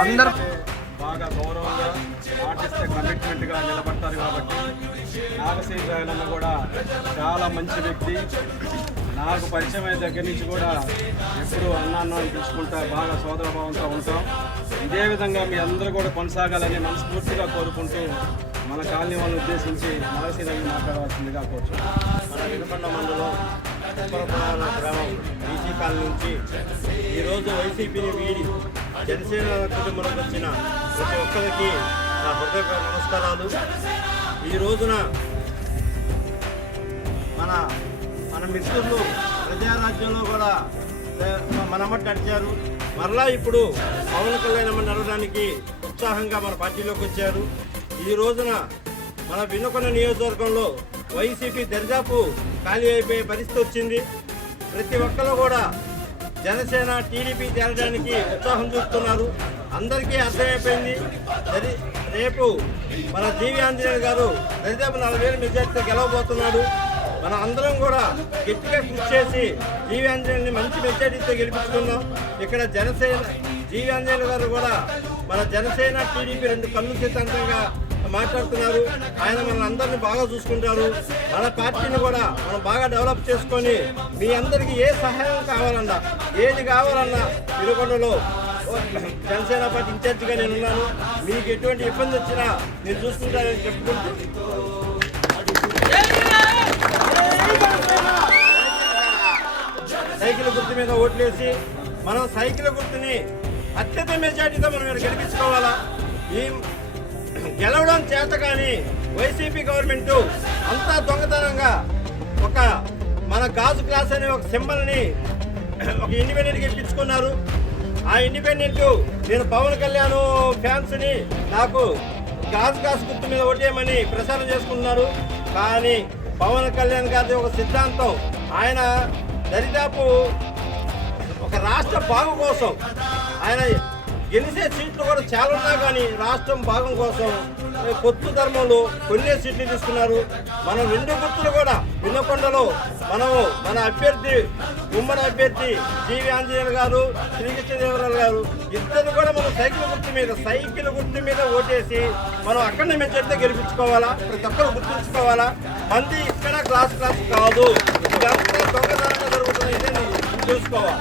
అందరూ బాగా గౌరవంగా ఆర్టిస్ట్ కమిట్మెంట్గా నిలబడతారు కాబట్టి నాగశ్రీ రాయలన్న కూడా చాలా మంచి వ్యక్తి. నాకు పరిచయం అయిన దగ్గర నుంచి కూడా ఎప్పుడు అన్న పిలుచుకుంటా బాగా సోదరభావంతో ఉంటాం. ఇదే విధంగా మీ అందరూ కూడా కొనసాగాలని మనస్ఫూర్తిగా కోరుకుంటూ మన కాలనీ వాళ్ళని ఉద్దేశించి నాగశ్రీ రాయలు మాట్లాడవలసిందిగా కోరుతున్నాం. మన వినుకొండ మండలం ఉప్పరపాలెం గ్రామం బీసీ కాలనీ నుంచి ఈరోజు వైసీపీని వీడి జనసేన కుటుంబంలోకి వచ్చిన ప్రతి ఒక్కరికి నా హృదయ నమస్కారాలు. ఈ రోజున మన మిత్రులు ప్రజారాజ్యంలో కూడా మనమట్టు నడిచారు. మరలా ఇప్పుడు పవన్ కళ్యాణ్ నడవడానికి ఉత్సాహంగా మన పార్టీలోకి వచ్చారు. ఈ రోజున మన వినుకొండ నియోజకవర్గంలో వైసీపీ దరిదాపు ఖాళీ అయిపోయే పరిస్థితి వచ్చింది. ప్రతి ఒక్కరు కూడా జనసేన టీడీపీ చేరడానికి ఉత్సాహం చూపుతున్నారు. అందరికీ అర్థమైపోయింది. రేపు మన జీవి ఆంజనేయులు గారు దరిదాపు 40,000 మెజార్టీతో గెలవబోతున్నాడు. మన అందరం కూడా గట్టిగా కృషి చేసి జీవి ఆంజనేయుల్ని మంచి మెజార్టీతో గెలిపించుకుందాం. ఇక్కడ జనసేన జీవి ఆంజనేయులు గారు కూడా మన జనసేన టీడీపీ 2 కళ్ళు సిద్ధాంతంగా మాట్లాడుతున్నారు. ఆయన మన అందరినీ బాగా చూసుకుంటారు. మన పార్టీని కూడా మనం బాగా డెవలప్ చేసుకొని మీ అందరికీ ఏ సహాయం కావాలన్నా ఏది కావాలన్నా వినుకొండలో జనసేన పార్టీ ఇన్ఛార్జిగా నేను ఉన్నాను. మీకు ఎటువంటి ఇబ్బంది వచ్చినా నేను చూసుకుంటానని చెప్పుకుంటూ సైకిల్ గుర్తు మీద ఓట్లేసి మనం సైకిల్ గుర్తుని అత్యంత మెజార్టీతో మనం గెలిపించుకోవాలా. ఈ గెలవడం చేత కానీ వైసీపీ గవర్నమెంట్ అంతా దొంగతనంగా ఒక మన గాజు క్లాస్ అనే ఒక సింబల్ని ఒక ఇండిపెండెంట్గా ఇప్పించుకున్నారు. ఆ ఇండిపెండెంట్ నేను పవన్ కళ్యాణ్ ఫ్యాన్స్ని నాకు గాజు క్లాస్ గుర్తు మీద ఓటేయమని ప్రచారం చేసుకుంటున్నారు. కానీ పవన్ కళ్యాణ్ గారి ఒక సిద్ధాంతం, ఆయన దరిదాపు ఒక రాష్ట్ర బాగు కోసం ఆయన గెలిచే సీట్లు కూడా చాలా ఉన్నా కానీ రాష్ట్రం భాగం కోసం కొత్త ధర్మంలో కొన్ని సీట్లు తీసుకున్నారు. మనం 2 గుర్తులు కూడా వినుకొండలో మన అభ్యర్థి ఉమ్మడి అభ్యర్థి జీవి ఆంజనేయులు గారు, శ్రీకృష్ణదేవరాయలు గారు ఇద్దరు కూడా మనం సైకిల్ గుర్తు మీద ఓటేసి మనం అక్కడనే మెజార్టీతో గెలిపించుకోవాలా. ప్రతి ఒక్కరు గుర్తుంచుకోవాలా. మంది ఇక్కడ క్లాస్ కాదు, ఇదంతా దొంగతనంగా జరుగుతుంది. చూసుకోవాలి.